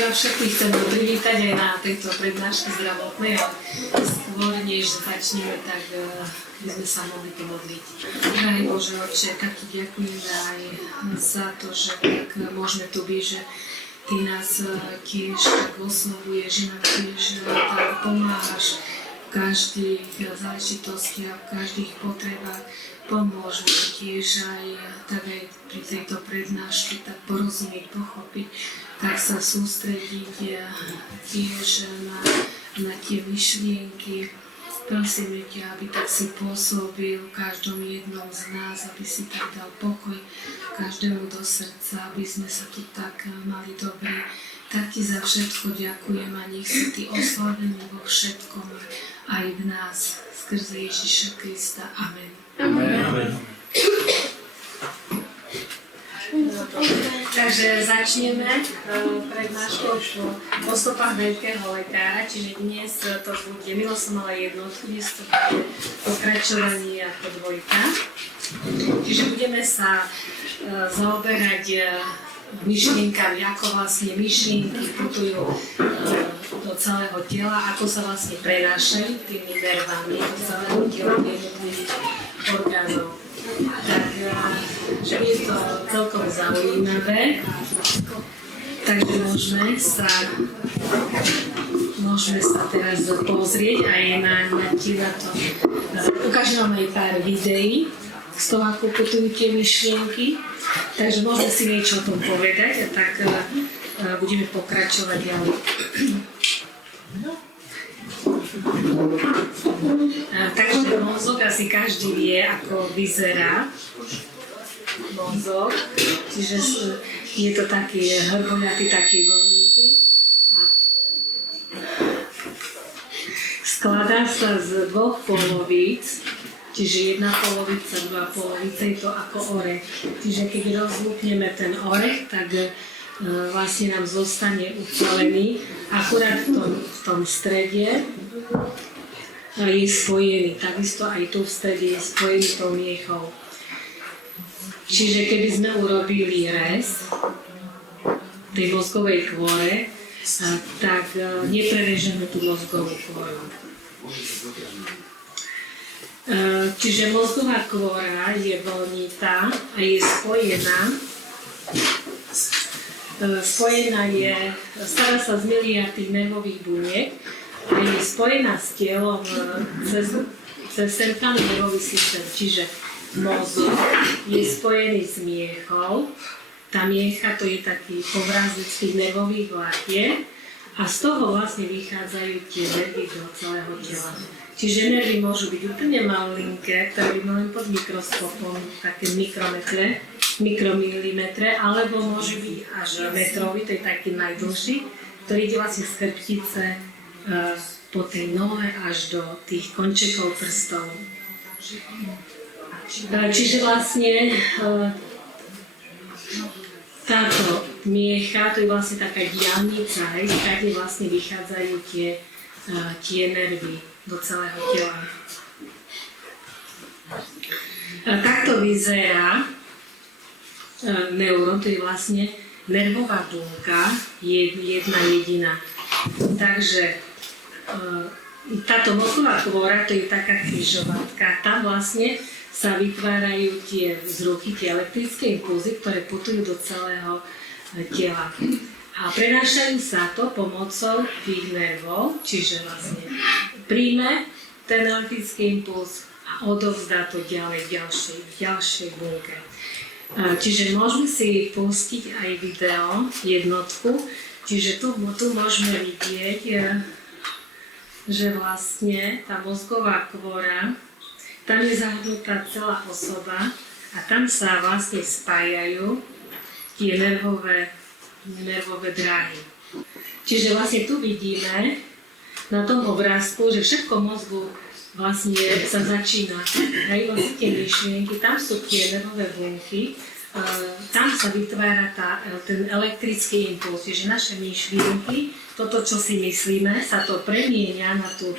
Takže vám všetkých chcem privítať aj na tejto prednáške zdravotnej, ale skôr než začneme, tak by sme sa mohli pomodliť. Drahý Bože Otče, tak ti ďakujeme aj za to, že tak môžeme tu byť, že ty nás tiež tak oslovuješ, že nám tiež tak pomáhaš v každých záležitostiach, v každých potrebách. Pomôž mi tiež aj pri tejto prednáške tak porozumieť, pochopiť, tak sa sústrediť tiež na tie myšlienky. Prosíme ťa, aby tak si pôsobil v každom jednom z nás, aby si tak dal pokoj každému do srdca, aby sme sa tu tak mali dobre. Tak ti za všetko ďakujem a nech si ty oslavený vo všetkom aj v nás, skrze Ježiša Krista. Amen. Amen. Takže začneme prednáškou po stopách veľkého lekára, čiže dnes to bude milosomala jednotku, dnes to bude pokračovanie ako dvojka. Čiže budeme sa zaoberať myšlienkami, ako vlastne myšlienky putujú do celého tela, ako sa vlastne prenášajú tými nervami do celého tela jednotlivých orgánov. Takže je to celkom zaujímavé, takže môžeme sa teraz pozrieť aj na to. Ukážem vám aj pár videí z toho, ako putujú tie myšlienky, takže môžeme si niečo o tom povedať a tak budeme pokračovať ďalej. Takže mozog asi každý vie, ako vyzerá mozog, čiže je to taký hrboľatý, taký vlnitý a skladá sa z dvoch polovíc, čiže jedna polovica, dva polovice, je to ako orech. Čiže keď rozlúpneme ten orech, tak vlastne nám zostane ucelený, akurát v tom strede je spojený, takisto aj tu v strede je spojený tou miechou. Čiže keby sme urobili rez tej mozgovej kôre, tak neprerežeme tú mozgovú kôru. Čiže mozgová kôra je voľnitá a je stará sa z miliardy nervových buniek a je spojená s telom cez centrálny nervový systém. Čiže mozog je spojený s miechou. Tá miecha to je taký povrazec tých nervových vlákien a z toho vlastne vychádzajú tie nervy do celého tela. Čiže nervy môžu byť úplne malinké, ktoré by len pod mikroskopom, také mikromilimetre, alebo môže byť až metrový, to je taký najdlhší, ktorý ide vlastne z chrbtice po tej nohe až do tých končekov prstov. Čiže vlastne táto miecha, to je vlastne taká diaľnica, kde vlastne vychádzajú tie nervy do celého tela. Takto vyzerá neuron, to je vlastne nervová bunka, jedna jediná. Takže táto mozgová kôra, to je taká križovatka, tam vlastne sa vytvárajú tie vzruchy, tie elektrické impulzy, ktoré putujú do celého tela. A prenášajú sa to pomocou tých nervov, čiže vlastne príjme ten elektrický impuls a odovzdá to ďalej ďalšej bunke. Čiže môžeme si pustiť aj video, jednotku, čiže tu môžeme vidieť, že vlastne tá mozgová kôra, tam je zahrnutá celá osoba a tam sa vlastne spájajú tie nervové dráhy. Čiže vlastne tu vidíme na tom obrázku, že všetko mozgu vlastne sa začína. Aj vlastne tie myšlienky, tam sú tie nervové bunky, tam sa vytvára ten elektrický impuls, čiže naše myšlienky, toto, čo si myslíme, sa to premieňa na tú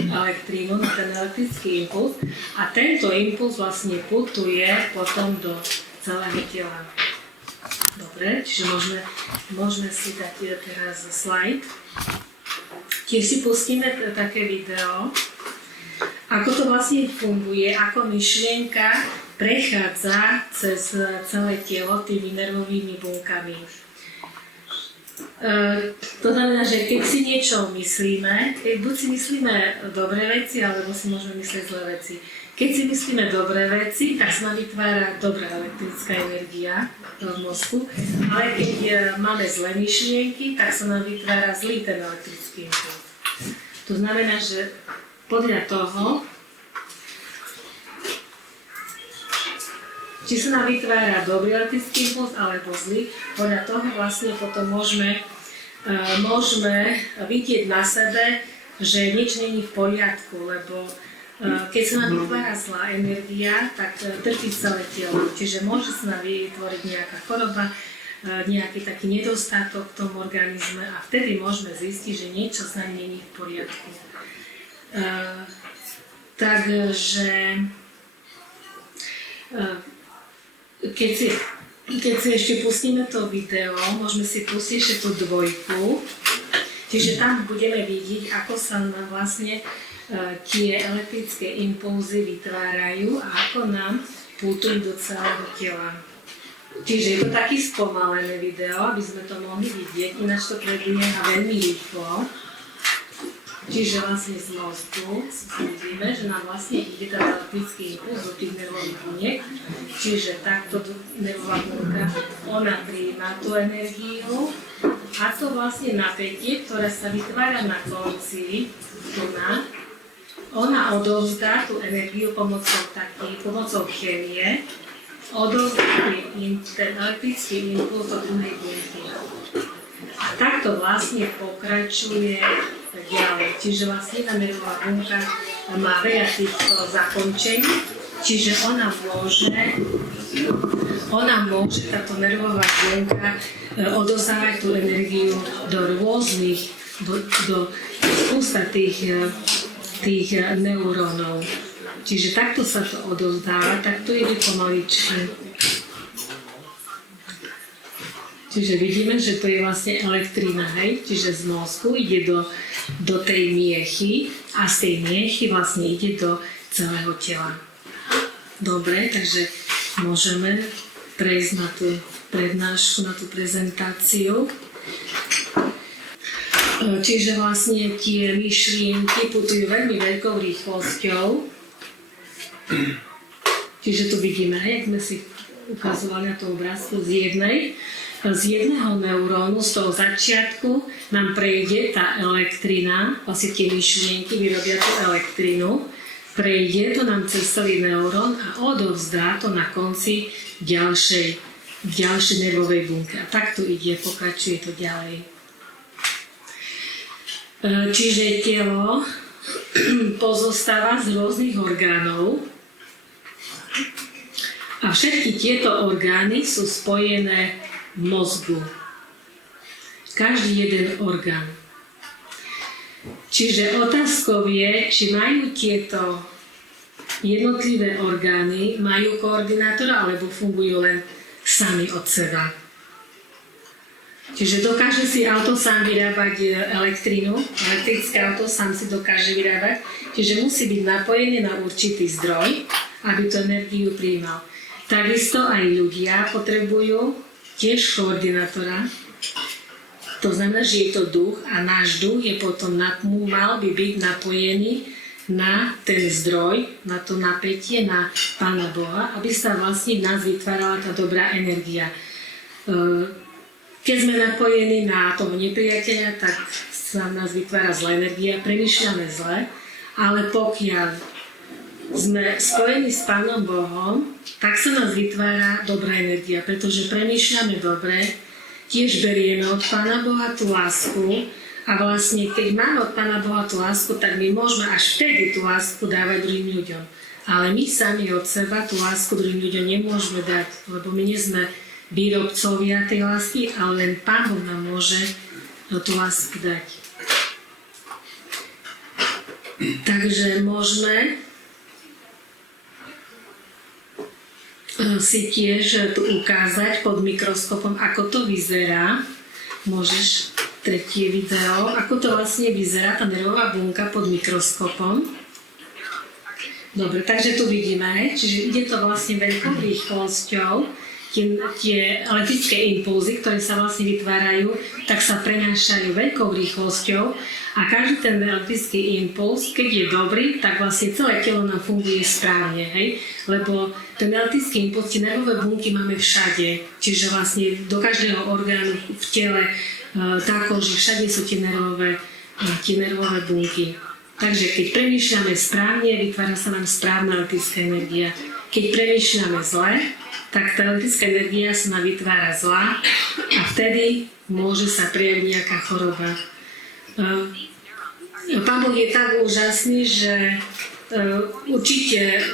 elektrínu, na ten elektrický impuls a tento impuls vlastne putuje potom do celého tela. Dobre, čiže môžeme si dať teraz slajd. Tiež si pustíme také video, ako to vlastne funguje, ako myšlienka prechádza cez celé telo tými nervovými bunkami. To znamená, že keď si niečo myslíme, buď si myslíme dobré veci, alebo si môžeme myslieť zlé veci. Keď si myslíme dobré veci, tak sa nám vytvára dobrá elektrická energia v mozgu, ale keď máme zlé myšlienky, tak sa nám vytvára zlý ten elektrický impuls. To znamená, že podľa toho, či sa nám vytvára dobrý elektrický impuls alebo zlý, podľa toho vlastne potom môžeme vidieť na sebe, že nič není v poriadku, lebo keď sa nám vytvára zlá energia, tak trpí celé telo. Čiže môže sa nám vytvoriť nejaká choroba, nejaký taký nedostatok v tom organizme a vtedy môžeme zistiť, že niečo s nami není v poriadku. Takže keď si ešte pustíme to video, môžeme si pustiť ešte tú dvojku. Čiže tam budeme vidieť, ako sa nám vlastne tie elektrické impulzy vytvárajú a ako nám putujú do celého tela. Čiže je to taký spomalené video, aby sme to mohli vidieť, ináč to prebieha veľmi rýchlo. Čiže vlastne z mozgu vidíme, že nám vlastne ide ten elektrický impuls do tých nervových buniek. Čiže takto nervová bunka, ona prijíma tú energiu a to vlastne napätie, ktoré sa vytvára na konci tuna, ona odovzdá tú energiu pomocou chémie, odovzdá ten elektrický impuls do druhej bunky. A takto vlastne pokračuje ďalej. Čiže vlastne jedna nervová bunka má veľa týchto zakončení, čiže ona môže táto nervová bunka odovzdávať tú energiu do rôznych, do spústa tých neurónov. Čiže takto sa to odovzdáva, takto ide pomaličky. Čiže vidíme, že to je vlastne elektrina, hej? Čiže z mozgu ide do tej miechy a z tej miechy vlastne ide do celého tela. Dobre, takže môžeme prejsť na tú prednášku, na tú prezentáciu. Čiže vlastne tie myšlienky putujú veľmi veľkou rýchlosťou. Čiže tu vidíme, jak sme si ukazovali na tom obrázku z jedného neurónu, z toho začiatku nám prejde tá elektrina, vlastne tie myšlienky vyrobia tú elektrínu, prejde to nám cez celý neurón a odovzdá to na konci ďalšej nervovej bunke. A takto ide, pokračuje to ďalej. Čiže telo pozostáva z rôznych orgánov a všetky tieto orgány sú spojené v mozgu. Každý jeden orgán. Čiže otázkou je, či majú tieto jednotlivé orgány, majú koordinátora, alebo fungujú len sami od seba. Čiže dokáže si auto sám vyrábať elektrínu, elektrické auto sám si dokáže vyrábať, čiže musí byť napojený na určitý zdroj, aby tú energiu prijímal. Takisto aj ľudia potrebujú tiež koordinátora, to znamená, že je to duch a náš duch je potom mal by byť napojený na ten zdroj, na to napätie, na Pána Boha, aby sa vlastne v nás vytvárala tá dobrá energia. Keď sme napojení na toho nepriateľa, tak sa v nás vytvára zlá energia, premýšľame zle, ale pokiaľ sme spojení s Pánom Bohom, tak sa nás vytvára dobrá energia, pretože premýšľame dobre, tiež berieme od Pána Boha tú lásku a vlastne keď máme od Pána Boha tú lásku, tak my môžeme až vtedy tú lásku dávať druhým ľuďom. Ale my sami od seba tú lásku druhým ľuďom nemôžeme dať, lebo my nie sme výrobcovia tej lásky, ale len Pán Boh nám môže tú lásku dať. Takže môžeme si tiež tu ukázať pod mikroskopom, ako to vyzerá. Môžeš tretie video, ako to vlastne vyzerá, tá nervová bunka pod mikroskopom. Dobre, takže tu vidíme, čiže ide to vlastne veľkou rýchlosťou, tie elektrické impulzy, ktoré sa vlastne vytvárajú, tak sa prenášajú veľkou rýchlosťou a každý ten elektrický impuls, keď je dobrý, tak vlastne celé telo nám funguje správne, hej? Lebo ten elektrický impuls, tie nervové bunky máme všade, čiže vlastne do každého orgánu v tele, tá koži, všade sú tie nervové bunky. Takže keď premýšľame správne, vytvára sa nám správna elektrická energia. Keď premýšľame zle, tak tá elektrická energia sa nám vytvára zlá a vtedy môže sa prejaviť nejaká choroba. Pán Boh je tak úžasný, že určite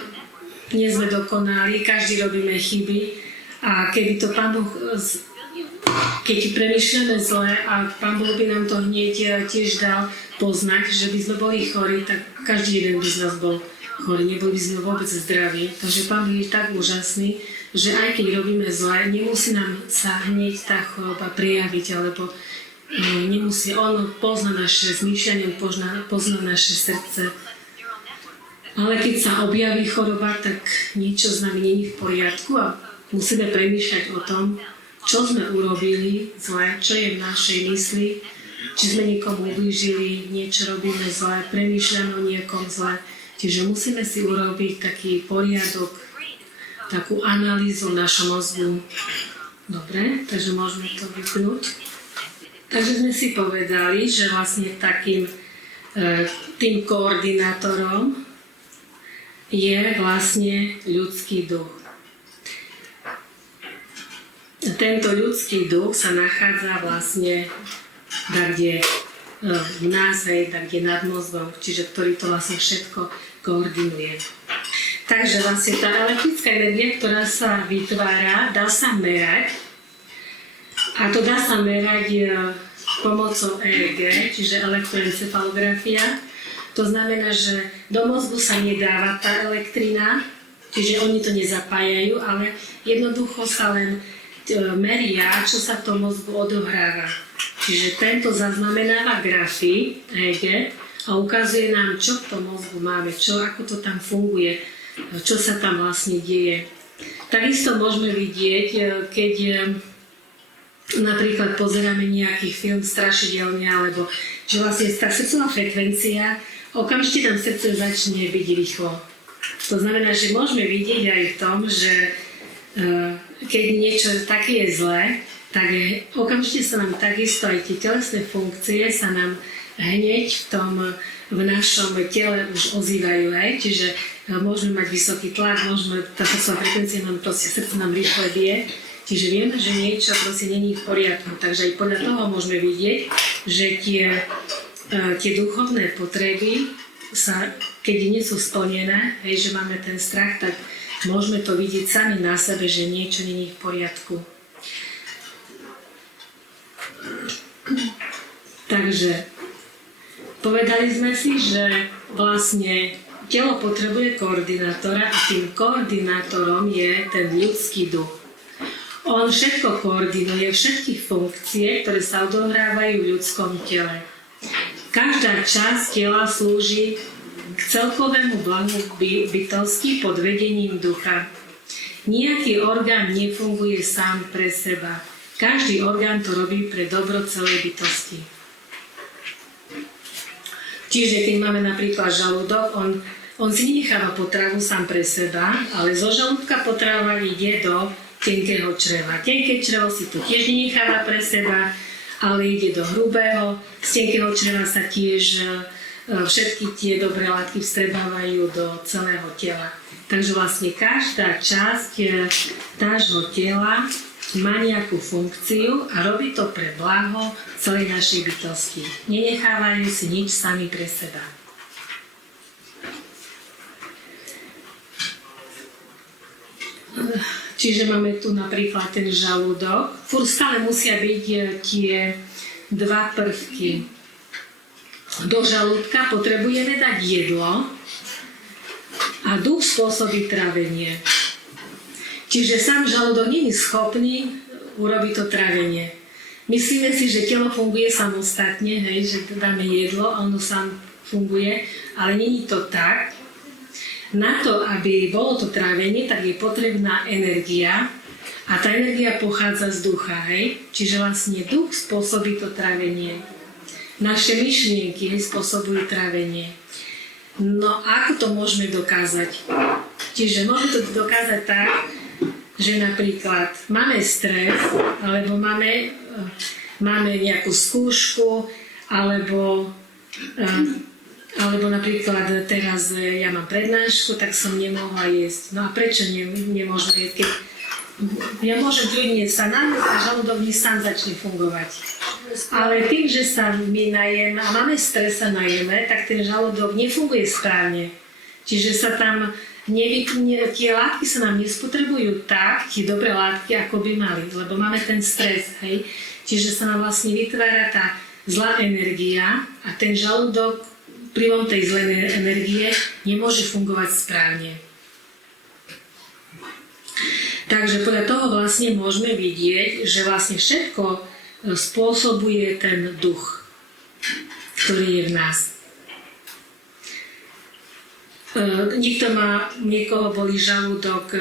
nie sme dokonali, každý robíme chyby a keby to Pán Boh, keď premýšľame zle a Pán Boh by nám to hneď tiež dal poznať, že by sme boli chorí, tak každý jeden by z nás bol chorý, neboli by sme vôbec zdraví. Takže Pán Boh je tak úžasný, že aj keď robíme zle, nemusí nám sa hneď tá choroba prejaviť, alebo nemusí, on pozná naše zmýšľanie, pozná naše srdce. Ale keď sa objaví choroba, tak niečo s nami nie je v poriadku a musíme premýšľať o tom, čo sme urobili zle, čo je v našej mysli, či sme niekomu ublížili, niečo robíme zle, premýšľame o niekom zle. Čiže musíme si urobiť taký poriadok, takú analýzu v našom mozgu. Dobre, takže môžeme to vypnúť. Takže sme si povedali, že vlastne takým tým koordinátorom je vlastne ľudský duch. Tento ľudský duch sa nachádza vlastne kde v názve, kde nad mozgom, čiže ktorý to vlastne všetko koordinuje. Takže vlastne tá elektrická energia, ktorá sa vytvára, dá sa merať. A to dá sa merať pomocou EEG, čiže elektroencefalografia. To znamená, že do mozgu sa nedáva tá elektrina, čiže oni to nezapájajú, ale jednoducho sa len meria, čo sa v tom mozgu odohráva. Čiže tento zaznamenáva grafy EEG a ukazuje nám, čo v tom mozgu máme, ako to tam funguje, čo sa tam vlastne deje. Takisto môžeme vidieť, keď napríklad pozeráme nejaký film strašidelný, alebo že vlastne tá srdcová frekvencia, okamžite tam srdce začne byť rýchlo. To znamená, že môžeme vidieť aj v tom, že keď niečo také je zlé, tak okamžite sa nám takisto aj tie telesné funkcie sa nám hneď v našom tele už ozývajú. Čiže môžeme mať vysoký tlak, tá srdcová frekvencia nám proste, srdce nám rýchle bije, čiže vieme, že niečo proste není v poriadku. Takže aj podľa toho môžeme vidieť, že tie duchovné potreby keď nie sú splnené, že máme ten strach, tak môžeme to vidieť sami na sebe, že niečo není v poriadku. Takže povedali sme si, že vlastne telo potrebuje koordinátora a tým koordinátorom je ten ľudský duch. On všetko koordinuje, všetky funkcie, ktoré sa odohrávajú v ľudskom tele. Každá časť tela slúži k celkovému blahu bytosti pod vedením ducha. Nejaký orgán nefunguje sám pre seba. Každý orgán to robí pre dobro celej bytosti. Čiže keď máme napríklad žalúdok, on si nenecháva potravu sám pre seba, ale zo žalúdka potrava ide do tenkého čreva. Tenké črevo si to tiež nenecháva pre seba, ale ide do hrubého. Z tenkého čreva sa tiež všetky tie dobré látky vstrebávajú do celého tela. Takže vlastne každá časť nášho tela má nejakú funkciu a robí to pre blaho celej našej bytosti. Nenechávajú si nič sami pre seba. Čiže máme tu napríklad ten žalúdok. Furt stále musia byť tie dva prvky. Do žalúdka potrebujeme dať jedlo a duch spôsobí trávenie. Čiže sám žalúdok nie je schopný urobiť to trávenie. Myslíme si, že telo funguje samostatne, hej, že dáme jedlo a ono sám funguje, ale nie je to tak. Na to, aby bolo to trávenie, tak je potrebná energia a tá energia pochádza z ducha, hej. Čiže vlastne duch spôsobí to trávenie. Naše myšlienky spôsobujú trávenie. No ako to môžeme dokázať? Čiže môžeme to dokázať tak, že napríklad máme stres, alebo máme nejakú skúšku, alebo napríklad teraz ja mám prednášku, tak som nemohla jesť. No a prečo nemôžem jesť? Keď ja môžem kľudne sa najesť a žalúdok mi sám začne fungovať. Ale tým, že sa my najeme a máme stres a najeme, tak ten žalúdok nefunguje správne. Čiže sa tam tie látky sa nám nespotrebujú tak, tie dobré látky, ako by mali, lebo máme ten stres, hej. Čiže sa nám vlastne vytvára tá zlá energia a ten žalúdok vplyvom tej zlej energie nemôže fungovať správne. Takže podľa toho vlastne môžeme vidieť, že vlastne všetko spôsobuje ten duch, ktorý je v nás. Niekoho bolí žalúdok,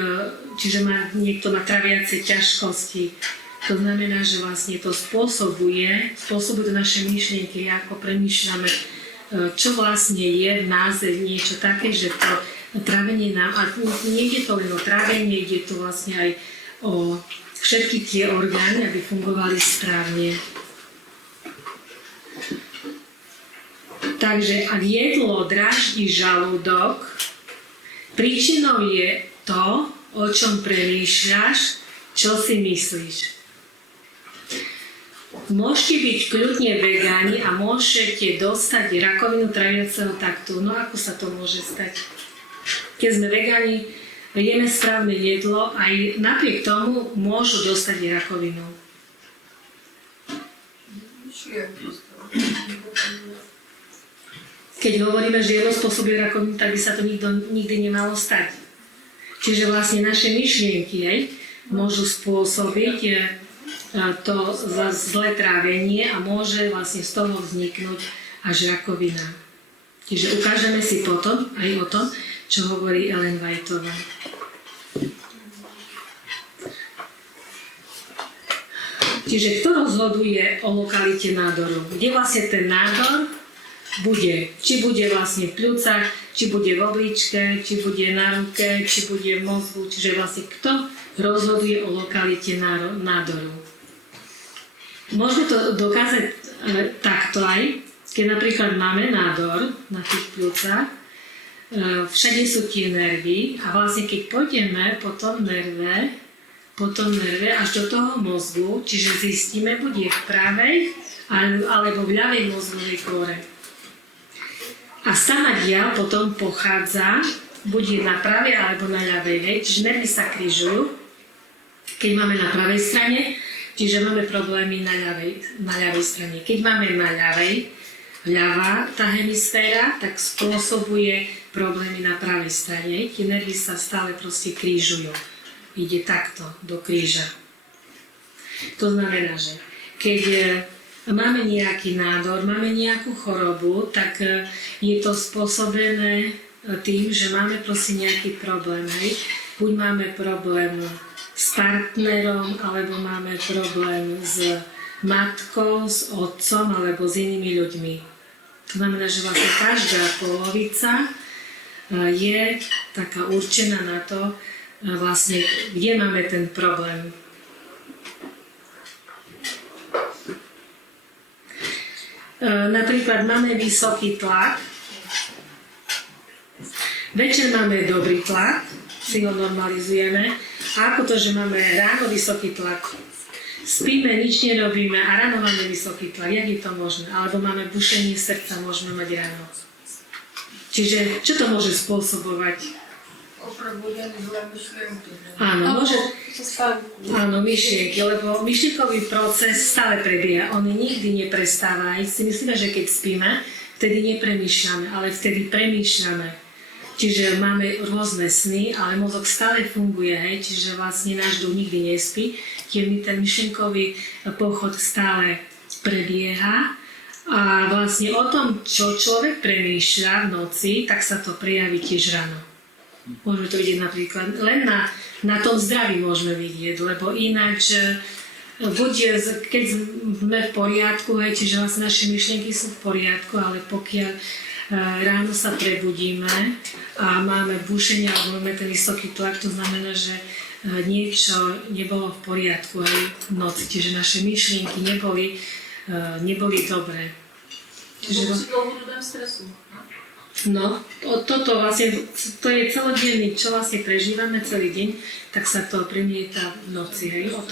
čiže niekto má traviace ťažkosti. To znamená, že vlastne to spôsobuje to naše myšlienky, ako premýšľame, čo vlastne je v nás niečo také, že to trávenie nám, a nejde to len o trávenie, ide to vlastne aj o všetky tie orgány, aby fungovali správne. Takže ak jedlo dráždi žalúdok, príčinou je to, o čom premýšľaš, čo si myslíš. Môžete byť kľudne vegáni a môžete dostať rakovinu tráviaceho traktu. No ako sa to môže stať? Keď sme vegáni, jeme správne jedlo, aj napriek tomu môžu dostať rakovinu. Keď hovoríme, že jedlo spôsobuje rakovinu, tak by sa to nikdy nemalo stať. Čiže vlastne naše myšlienky môžu spôsobiť to zlé trávenie a môže vlastne z toho vzniknúť až rakovina. Čiže ukážeme si potom aj o tom, čo hovorí Ellen Whiteová. Čiže kto rozhoduje o lokalite nádoru? Kde vlastne ten nádor bude? Či bude vlastne v pľúcach, či bude v obličke, či bude na ruke, či bude v mozgu. Čiže vlastne kto rozhoduje o lokalite nádoru? Môžeme to dokázať takto aj, keď napríklad máme nádor na tých pľúcach, všade sú tie nervy a vlastne keď pôjdeme po tom nerve až do toho mozgu, čiže zistíme, bude v pravej alebo v ľavej mozgovej kôre. A sama diaľ potom pochádza buď na pravej alebo na ľavej, čiže nervy sa križujú, keď máme na pravej strane, čiže máme problémy na ľavej strane. Keď máme na ľavá tá hemisféra, tak spôsobuje problémy na pravej strane. Tie nervy sa stále proste krížujú. Ide takto do kríža. To znamená, že keď máme nejaký nádor, máme nejakú chorobu, tak je to spôsobené tým, že máme proste nejaký problém. Buď máme problém s partnerom, alebo máme problém s matkou, s otcom, alebo s inými ľuďmi. To znamená, že vlastne každá polovica je taká určená na to, vlastne, kde máme ten problém. Napríklad máme vysoký tlak, večer máme dobrý tlak, si ho normalizujeme, a ako to, že máme ráno vysoký tlak, spíme, nič nerobíme a ráno máme vysoký tlak, jak je to možné? Alebo máme bušenie srdca, môžeme mať ráno. Čiže čo to môže spôsobovať? Oprebudené zlé myšlienky. Áno, môže... Áno, myšlienky, lebo myšlienkový proces stále prebieha. On nikdy neprestáva. Aj si myslíme, že keď spíme, vtedy nepremýšľame, ale vtedy premýšľame. Čiže máme rôzne sny, ale mozog stále funguje, hej, čiže vlastne náš duch nikdy nespí. Ten myšlienkový pochod stále prebieha a vlastne o tom, čo človek premýšľa v noci, tak sa to prejaví tiež ráno. Môžeme to vidieť napríklad, len na tom zdraví môžeme vidieť, lebo ináč buď keď sme v poriadku, hej, čiže vlastne naše myšlienky sú v poriadku, ale pokiaľ ráno sa prebudíme a máme bušenie alebo máme ten vysoký tlak, to znamená, že niečo nebolo v poriadku aj v noci, čiže naše myšlienky neboli dobré. Čiže si dlhodobém stresu. No, toto vlastne, to je celodenný, čo vlastne prežívame celý deň, tak sa to premieta v noci, hej, o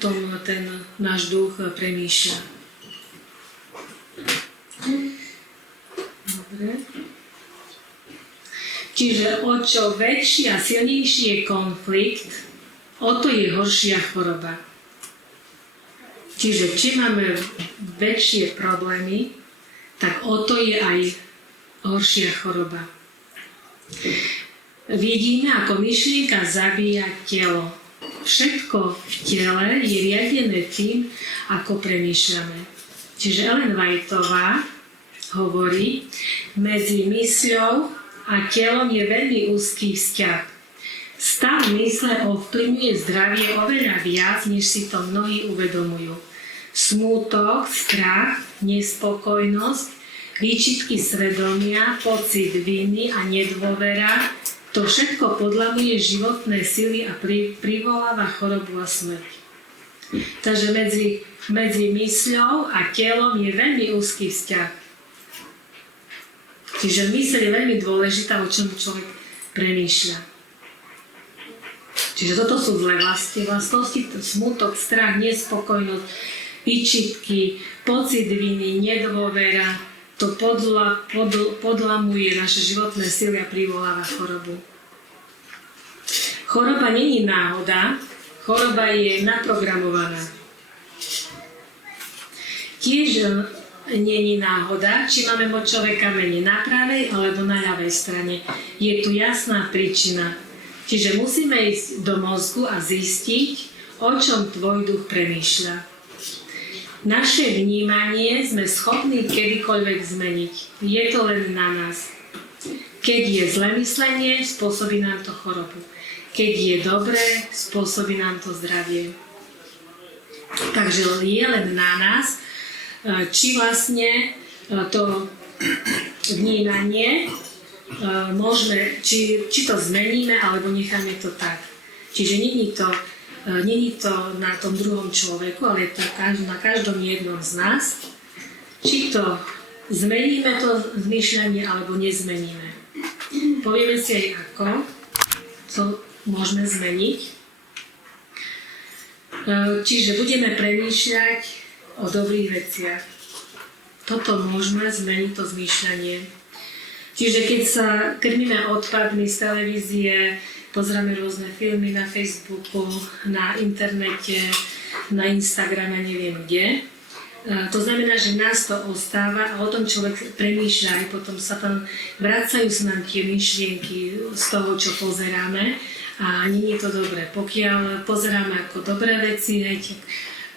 tom ten náš duch premýšľa. Dobre. Čiže o čo väčší a silnejší je konflikt, o to je horšia choroba. Čiže čím máme väčšie problémy, tak o to je aj horšia choroba. Vidíme, ako myšlienka zabíja telo. Všetko v tele je riadené tým, ako premýšľame. Čiže Ellen Whiteová hovorí, medzi mysľou a telom je veľmi úzky vzťah. Stav mysle ovplyvňuje zdravie oveľa viac, než si to mnohí uvedomujú. Smútok, strach, nespokojnosť, výčitky svedomia, pocit viny a nedôvera, to všetko podľamuje životné sily a privoláva chorobu a smrť. Takže medzi mysľou a telom je veľmi úzky vzťah. Čiže myseľ je veľmi dôležitá, o čom človek premýšľa. Čiže toto sú zlé vlastnosti, smútok, strach, nespokojnosť, výčitky, pocit viny, nedôvera, to podlamuje naše životné sily a privoláva chorobu. Choroba není náhoda, choroba je naprogramovaná. Tiež není náhoda, či máme močové kamene na pravej alebo na ľavej strane. Je tu jasná príčina. Čiže musíme ísť do mozgu a zistiť, o čom tvoj duch premýšľa. Naše vnímanie sme schopní kedykoľvek zmeniť. Je to len na nás. Keď je zlé myslenie, spôsobí nám to chorobu. Keď je dobré, spôsobí nám to zdravie. Takže je len na nás, či vlastne to vnímanie môžeme, či to zmeníme, alebo necháme to tak. Čiže není to na tom druhom človeku, ale je to na každom jednom z nás. Či to zmeníme to zmýšľanie, alebo nezmeníme. Povieme si aj ako, co môžeme zmeniť. Čiže budeme premýšľať o dobrých veciach. Toto môžeme zmeniť, to zmýšľanie. Čiže keď sa krmíme odpadmi z televízie, pozeráme rôzne filmy na Facebooku, na internete, na Instagrame, neviem kde. To znamená, že nás to ostáva a o tom človek premýšľa aj potom sa tam vracajú sa nám tie myšlienky z toho, čo pozeráme a nie je to dobré. Pokiaľ pozeráme ako dobré veci, hej,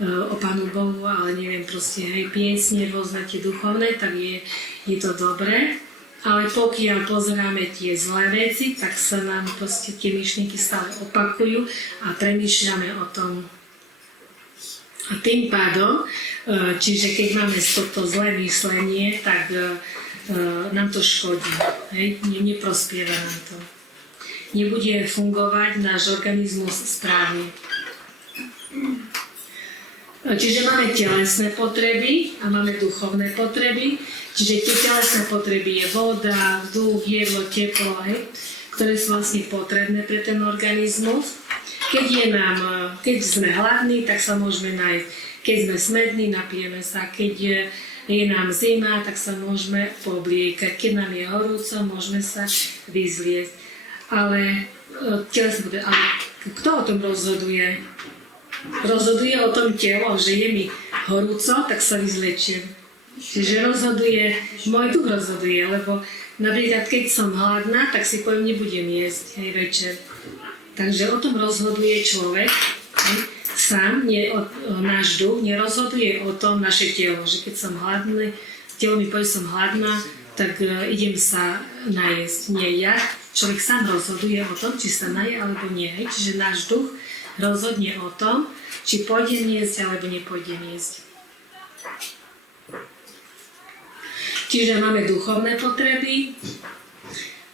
o Pánu Bohu, ale neviem, proste hej, piesne rôzne tie duchovné, tak je to dobré. Ale pokiaľ pozeráme tie zlé veci, tak sa nám proste tie myšlienky stále opakujú a premýšľame o tom. A tým pádom, čiže keď máme toto zlé myslenie, tak nám to škodí. Hej? Neprospieva nám to. Nebude fungovať náš organizmus správne. Čiže máme telesné potreby a máme duchovné potreby. Čiže tie telesné potreby je voda, vzduch, jedlo, teplo, ktoré sú vlastne potrebné pre ten organizmus. Keď sme hladní, tak sa môžeme nájsť. Keď sme smední, napijeme sa. Keď je nám zima, tak sa môžeme poobliekať. Keď nám je horúco, môžeme sa vyzliecť. Ale kto o tom rozhoduje? Rozhoduje o tom telo, že je mi horúco, tak sa vyzlečiem. Čiže rozhoduje, môj duch rozhoduje, lebo napríklad keď som hladná, tak si poviem, nebudem jesť, hej, večer. Takže o tom rozhoduje človek, hej, sám, náš duch nerozhoduje o tom naše telo, že keď som hladný, telo mi povie, som hladná, tak idem sa najesť. Nie, človek sám rozhoduje o tom, či sa naje alebo nie. Hej. Čiže náš duch rozhodne o tom, či pôjdem jesť alebo nepôjdem jesť. Čiže máme duchovné potreby,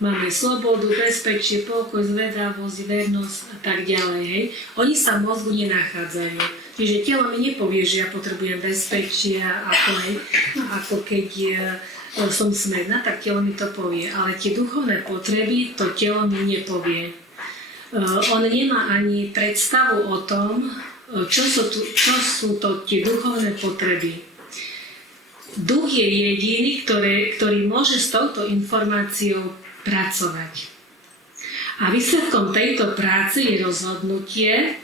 máme slobodu, bezpečie, pokoj, zvedavosť, vernosť a tak ďalej. Hej. Oni sa v mozgu nenachádzajú. Čiže telo mi nepovie, že ja potrebujem bezpečie, ako keď som smedná, tak telo mi to povie. Ale tie duchovné potreby to telo mi nepovie. On nemá ani predstavu o tom, čo sú to tie duchovné potreby. Duch je jediný, ktorý môže s touto informáciou pracovať. A výsledkom tejto práce je rozhodnutie.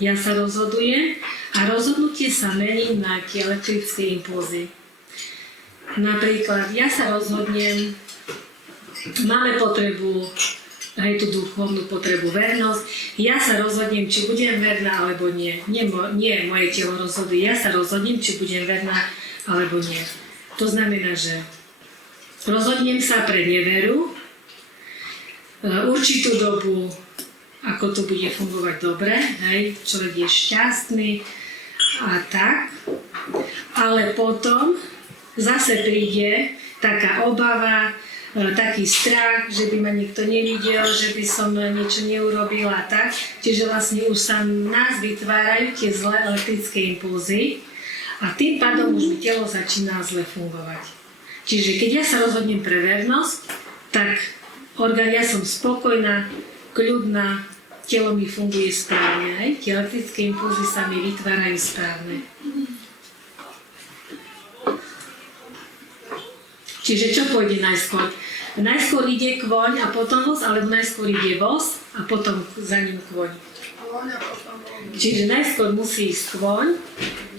Ja sa rozhodujem a rozhodnutie sa mení na tie elektrické impulzy. Napríklad ja sa rozhodnem, máme potrebu, aj tú duchovnú potrebu vernosť, ja sa rozhodnem, či budem verná alebo nie. Nie moje telo rozhoduje, ja sa rozhodnem, či budem verná alebo nie. To znamená, že rozhodnem sa pre neveru, určitú dobu, ako to bude fungovať dobre, hej, človek je šťastný a tak, ale potom zase príde taká obava, taký strach, že by ma niekto nevidel, že by som niečo neurobila tak. Čiže vlastne už sa nás vytvárajú tie zlé elektrické impulzy a tým pádom už mi telo začína zle fungovať. Čiže keď ja sa rozhodnem pre vernosť, tak ja som spokojná, kľudná, telo mi funguje správne. Aj? Tie elektrické impulzy sa mi vytvárajú správne. Čiže čo pôjde najskôr? Najskôr ide kôň a potom voz, alebo najskôr ide voz a potom za ním kôň. Čiže najskôr musí ísť kôň,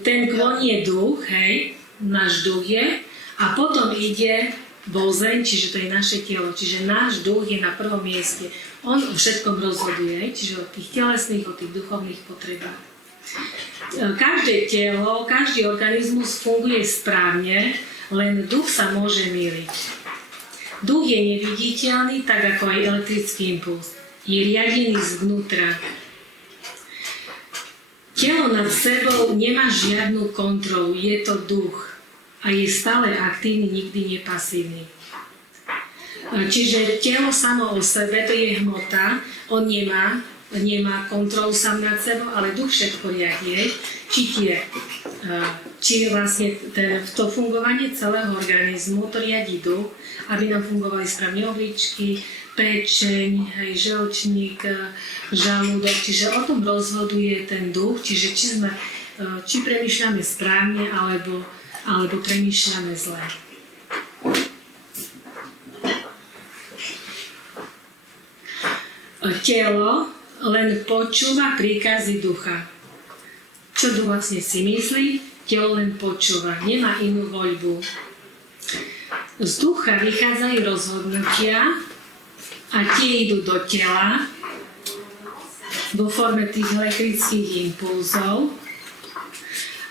ten kôň je duch, hej, náš duch je, a potom ide vozeň, čiže to je naše telo, čiže náš duch je na prvom mieste. On o všetkom rozhoduje, čiže o tých telesných, o tých duchovných potrebách. Každé telo, každý organizmus funguje správne, len duch sa môže myliť. Duch je neviditeľný, tak ako aj elektrický impuls. Je riadený zvnútra. Telo nad sebou nemá žiadnu kontrolu, je to duch a je stále aktívny, nikdy nepasívny. Čiže telo samo o sebe, to je hmota, on nemá kontrolu sám nad sebou, ale duch všetko riadie, či vlastne to fungovanie celého organizmu, to riadi duch, aby nám fungovali správne obličky, pečeň, žlčník, žalúdok, čiže o tom rozhoduje ten duch, čiže či premýšľame správne, alebo premýšľame zle. Telo len počúva príkazy ducha. Čo duch vlastne si myslí, telo len počúva, nemá inú voľbu. Z ducha vychádzajú rozhodnutia a tie idú do tela vo forme tých elektrických impulzov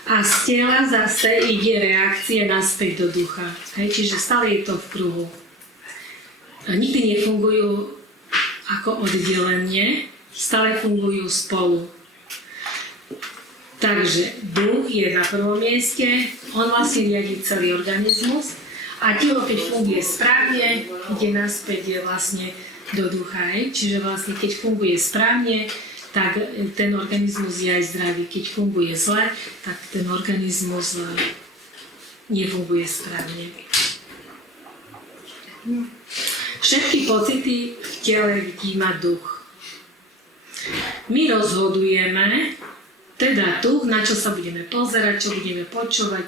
a z tela zase ide reakcie naspäť do ducha. Čiže stále je to v kruhu. Nikdy nefungujú ako oddelenie, stále fungujú spolu. Takže duch je na prvom mieste, on vlastne riadi celý organizmus a telo, keď funguje správne, ide naspäť vlastne do ducha. Čiže vlastne keď funguje správne, tak ten organizmus je aj zdravý. Keď funguje zle, tak ten organizmus nefunguje správne. Všetky pocity v tele vníma duch. My rozhodujeme, teda duch, na čo sa budeme pozerať, čo budeme počúvať,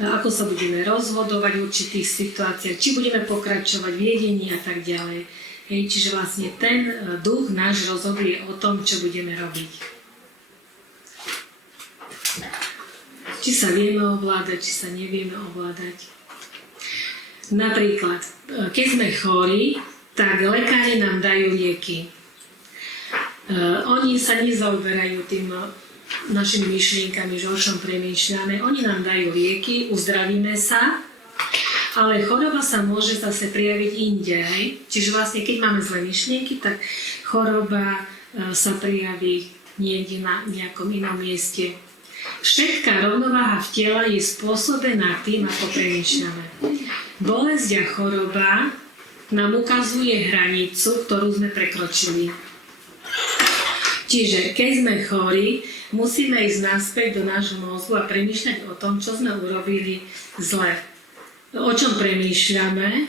ako sa budeme rozhodovať v určitých situáciách, či budeme pokračovať v jedení a tak ďalej. Čiže vlastne ten duch náš rozhoduje o tom, čo budeme robiť. či sa vieme ovládať, či sa nevieme ovládať. Napríklad, keď sme chorí, tak lekári nám dajú lieky. Oni sa nezaoberajú tým našimi myšlienkami, že o čom premýšľame. Oni nám dajú lieky, uzdravíme sa, ale choroba sa môže zase prijaviť inde. Čiže vlastne, keď máme zlé myšlienky, tak choroba sa prijaví niekde na nejakom inom mieste. Všetká rovnováha v tele je spôsobená tým, ako premýšľame. Bolesť a choroba nám ukazuje hranicu, ktorú sme prekročili. Čiže keď sme chorí, musíme ísť naspäť do nášho mozgu a premýšľať o tom, čo sme urobili zle. O čom premýšľame,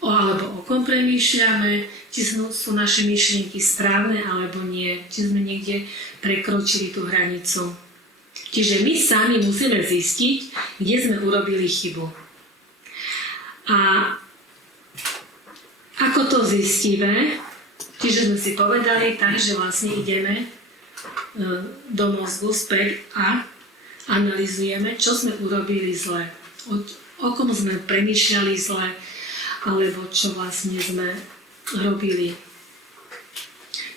alebo o kom premýšľame, či sú naše myšlienky správne alebo nie, či sme niekde prekročili tú hranicu. Čiže my sami musíme zistiť, kde sme urobili chybu. A ako to zistíme? Čiže sme si povedali tak, že vlastne ideme do mozgu späť a analyzujeme, čo sme urobili zle. O kom sme premýšľali zle, alebo čo vlastne sme robili.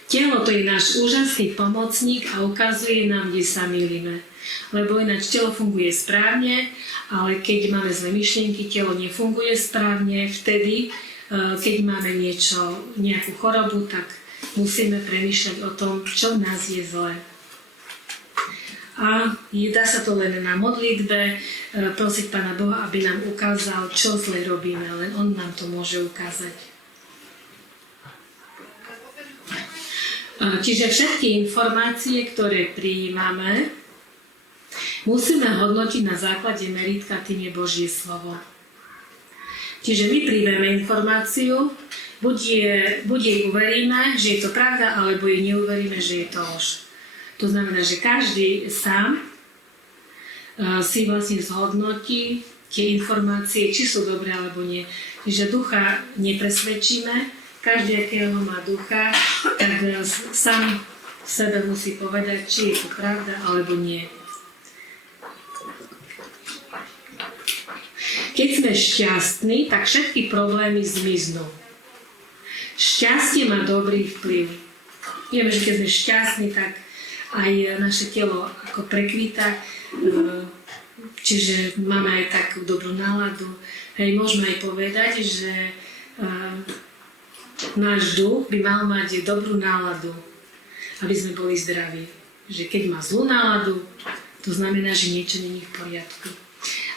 Telo to je náš úžasný pomocník a ukazuje nám, kde sa mýlime. Lebo ináč telo funguje správne, ale keď máme zlé myšlienky, telo nefunguje správne. Vtedy, keď máme nejakú chorobu, tak musíme premýšľať o tom, čo v nás je zlé. A dá sa to len na modlitbe, prosiť Pána Boha, aby nám ukázal, čo zle robíme, len On nám to môže ukázať. Čiže všetky informácie, ktoré prijímame, musíme hodnotiť na základe meritka, tým je Božie slovo. Čiže my príjmeme informáciu, buď jej uveríme, že je to pravda, alebo jej neuveríme, že je to lož. To znamená, že každý sám si vlastne zhodnotí tie informácie, či sú dobré alebo nie. Čiže ducha nepresvedčíme, každý, akého má ducha, tak sám v sebe musí povedať, či je to pravda alebo nie. Keď sme šťastní, tak všetky problémy zmiznú. Šťastie má dobrý vplyv. Vieme, že keď sme šťastní, tak aj naše telo ako prekvita, čiže máme aj takú dobrú náladu. Hej, môžeme aj povedať, že náš duch by mal mať dobrú náladu, aby sme boli zdraví. Že keď má zlú náladu, to znamená, že niečo není v poriadku.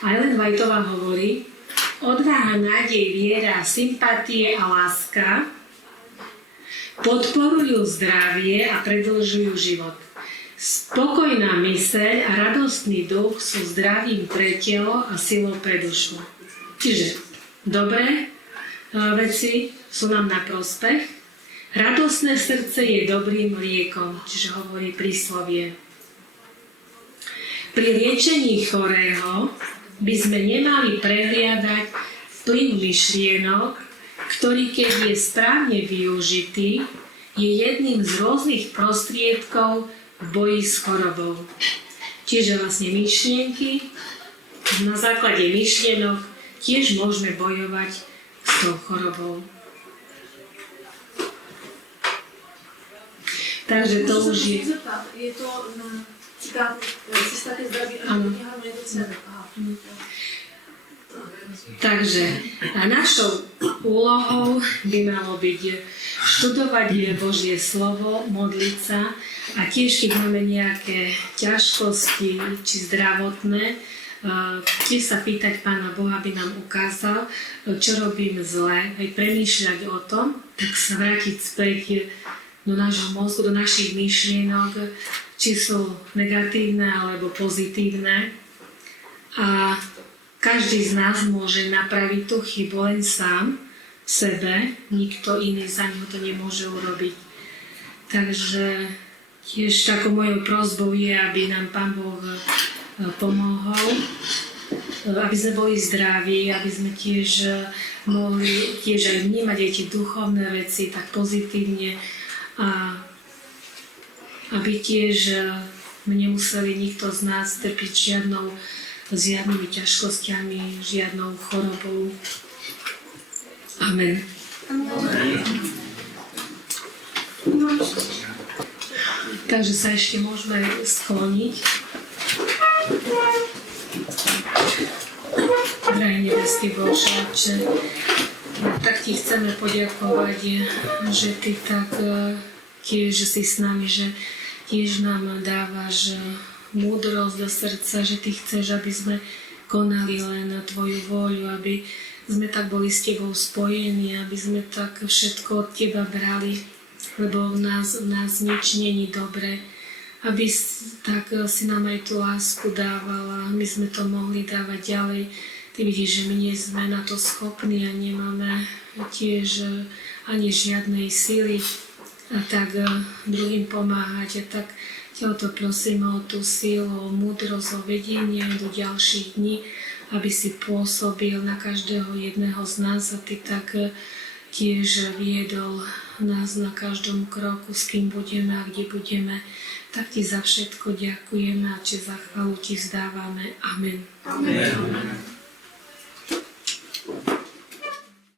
A Ellen Whiteová hovorí, odvaha, nádej, viera, sympatie a láska podporujú zdravie a predĺžujú život. Spokojná myseľ a radostný duch sú zdravím pre telo a silou pre dušu. Čiže dobré veci sú nám na prospech. Radostné srdce je dobrým liekom, čiže hovorí príslovie. Pri liečení chorého by sme nemali prehliadať vplyv myšlienok, ktorý, keď je správne využitý, je jedným z rôznych prostriedkov v boji s chorobou. Čiže vlastne myšlienky, na základe myšlienok tiež môžeme bojovať s tou chorobou. Takže to už je... Je to citát, cesta ke zdraví a neharmonie do sebe. Takže našou úlohou by malo byť študovať Božie slovo, modliť sa a tiež, keď máme nejaké ťažkosti či zdravotné, tiež sa pýtať Pána Boha, aby nám ukázal, čo robím zle, aj premýšľať o tom, tak sa vrátiť späť do nášho mozgu, do našich myšlienok, či sú negatívne alebo pozitívne. A každý z nás môže napraviť tú chybu len sám v sebe, nikto iný za ňo to nemôže urobiť. Takže tiež takou mojou prosbou je, aby nám Pán Boh pomohol, aby sme boli zdraví, aby sme tiež mohli tiež aj vnímať aj tie duchovné veci tak pozitívne a aby tiež nemuseli nikto z nás trpiť žiadnymi ťažkosťami, žiadnou chorobou. Amen. Takže sa ešte môžeme skloniť. Drahý nebeský Bože, Otče, tak Ti chceme poďakovať, že Ty tak tiež si s nami, že tiež nám dávaš múdrosť do srdca, že Ty chceš, aby sme konali len Tvoju vôľu, aby sme tak boli s Tebou spojení, aby sme tak všetko od Teba brali, lebo v nás nič není dobré. Aby tak si nám aj tú lásku dávala, my sme to mohli dávať ďalej. Ty vidíš, že my nie sme na to schopní a nemáme tiež ani žiadnej sily a tak druhým pomáhať. A tak ťa o to prosím, o tú silu, o múdrosť, o vedenie do ďalších dní, aby si pôsobil na každého jedného z nás a Ty tak tiež viedol nás na každom kroku, s kým budeme a kde budeme. Tak Ti za všetko ďakujeme a za chválu Ti vzdávame. Amen. Amen.